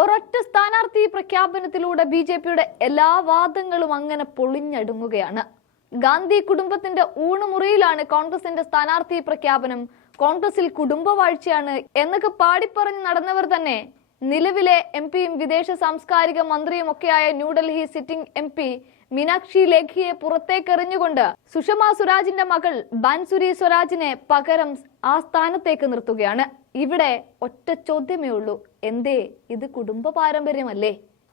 ഒരൊറ്റ സ്ഥാനാർത്ഥി പ്രഖ്യാപനത്തിലൂടെ ബി.ജെ.പിയുടെ എല്ലാ വാദങ്ങളും അങ്ങനെ പൊളിഞ്ഞടുങ്ങുകയാണ്. ഗാന്ധി കുടുംബത്തിന്റെ ഊണുമുറിയിലാണ് കോൺഗ്രസിന്റെ സ്ഥാനാർത്ഥി പ്രഖ്യാപനം, കോൺഗ്രസിൽ കുടുംബവാഴ്ചയാണ് എന്നൊക്കെ പാടിപ്പറഞ്ഞ് നടന്നവർ തന്നെ നിലവിലെ എംപിയും വിദേശ സാംസ്കാരിക മന്ത്രിയും ഒക്കെയായ ന്യൂഡൽഹി സിറ്റിംഗ് എംപി മീനാക്ഷി ലേഖിയെ പുറത്തേക്കെറിഞ്ഞുകൊണ്ട് സുഷമ സ്വരാജിന്റെ മകൾ ബാൻസുരി സ്വരാജിനെ പകരം ആ സ്ഥാനത്തേക്ക് നിർത്തുകയാണ്. ഇവിടെ ഒറ്റ ചോദ്യമേ ഉള്ളൂ, എന്തേ ഇത് കുടുംബ പാരമ്പര്യമല്ലേ?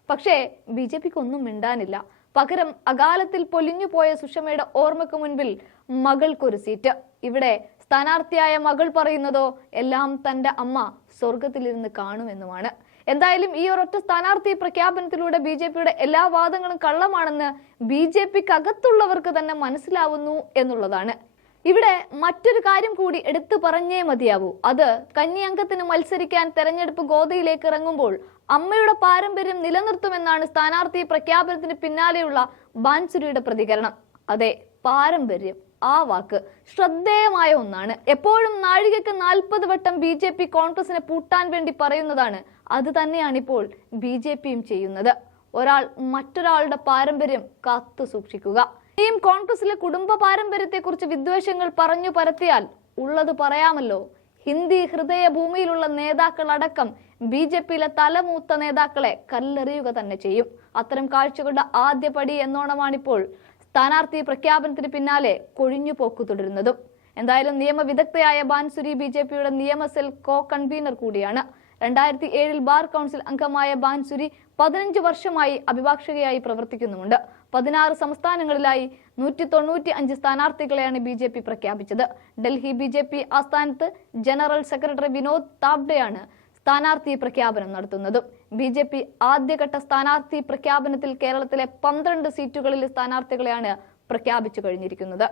പക്ഷേ ബി.ജെ.പിക്ക് ഒന്നും മിണ്ടാനില്ല. പകരം അകാലത്തിൽ പൊലിഞ്ഞുപോയ സുഷമയുടെ ഓർമ്മയ്ക്ക് മുൻപിൽ മകൾക്കൊരു സീറ്റ്. ഇവിടെ സ്ഥാനാർത്ഥിയായ മകൾ പറയുന്നതോ എല്ലാം തന്റെ അമ്മ സ്വർഗത്തിലിരുന്ന് കാണുമെന്നുമാണ്. എന്തായാലും ഈ ഒരൊറ്റ സ്ഥാനാർത്ഥി പ്രഖ്യാപനത്തിലൂടെ ബി.ജെ.പിയുടെ എല്ലാ വാദങ്ങളും കള്ളമാണെന്ന് ബി.ജെ.പിക്ക് അകത്തുള്ളവർക്ക് തന്നെ മനസ്സിലാവുന്നു എന്നുള്ളതാണ്. ഇവിടെ മറ്റൊരു കാര്യം കൂടി എടുത്തു പറഞ്ഞേ മതിയാവൂ. അത് കന്നി അംഗത്തിന് മത്സരിക്കാൻ തെരഞ്ഞെടുപ്പ് ഗോതയിലേക്ക് ഇറങ്ങുമ്പോൾ അമ്മയുടെ പാരമ്പര്യം നിലനിർത്തുമെന്നാണ് സ്ഥാനാർത്ഥി പ്രഖ്യാപനത്തിന് പിന്നാലെയുള്ള ബാൻസുരിയുടെ പ്രതികരണം. അതെ, പാരമ്പര്യം, ആ വാക്ക് ശ്രദ്ധേയമായ ഒന്നാണ്. എപ്പോഴും നാഴികയ്ക്ക് 40 വട്ടം ബി.ജെ.പി കോൺഗ്രസിനെ പൂട്ടാൻ വേണ്ടി പറയുന്നതാണ്. അത് തന്നെയാണിപ്പോൾ ബി.ജെ.പിയും ചെയ്യുന്നത്. ഒരാൾ മറ്റൊരാളുടെ പാരമ്പര്യം കാത്തു സൂക്ഷിക്കുക. ഇനിയും കോൺഗ്രസിലെ കുടുംബ പാരമ്പര്യത്തെ കുറിച്ച് വിദ്വേഷങ്ങൾ പറഞ്ഞു പരത്തിയാൽ ഉള്ളത് പറയാമല്ലോ. ഹിന്ദി ഹൃദയ ഭൂമിയിലുള്ള നേതാക്കൾ അടക്കം ബി.ജെ.പിയിലെ തലമൂത്ത നേതാക്കളെ കല്ലെറിയുക തന്നെ ചെയ്യും. അത്തരം കാഴ്ചകളുടെ ആദ്യ പടി എന്നോണമാണിപ്പോൾ സ്ഥാനാർത്ഥി പ്രഖ്യാപനത്തിന് പിന്നാലെ കൊഴിഞ്ഞുപോക്ക് തുടരുന്നതും. എന്തായാലും നിയമവിദഗ്ധയായ ബാൻസുരി ബി.ജെ.പിയുടെ നിയമസെൽ കോ കൺവീനർ കൂടിയാണ്. 2007 ബാർ കൗൺസിൽ അംഗമായ ബാൻസുരി 15 വർഷമായി അഭിഭാഷകയായി പ്രവർത്തിക്കുന്നുമുണ്ട്. 16 സംസ്ഥാനങ്ങളിലായി 195 സ്ഥാനാർത്ഥികളെയാണ് ബി.ജെ.പി പ്രഖ്യാപിച്ചത്. ഡൽഹി ബി.ജെ.പി ആസ്ഥാനത്ത് ജനറൽ സെക്രട്ടറി വിനോദ് താവ്ഡെയാണ് സ്ഥാനാർത്ഥി പ്രഖ്യാപനം നടത്തുന്നതും. ബി.ജെ.പി ആദ്യഘട്ട സ്ഥാനാർത്ഥി പ്രഖ്യാപനത്തിൽ കേരളത്തിലെ 12 സീറ്റുകളിലെ സ്ഥാനാർത്ഥികളെയാണ് പ്രഖ്യാപിച്ചു കഴിഞ്ഞിരിക്കുന്നത്.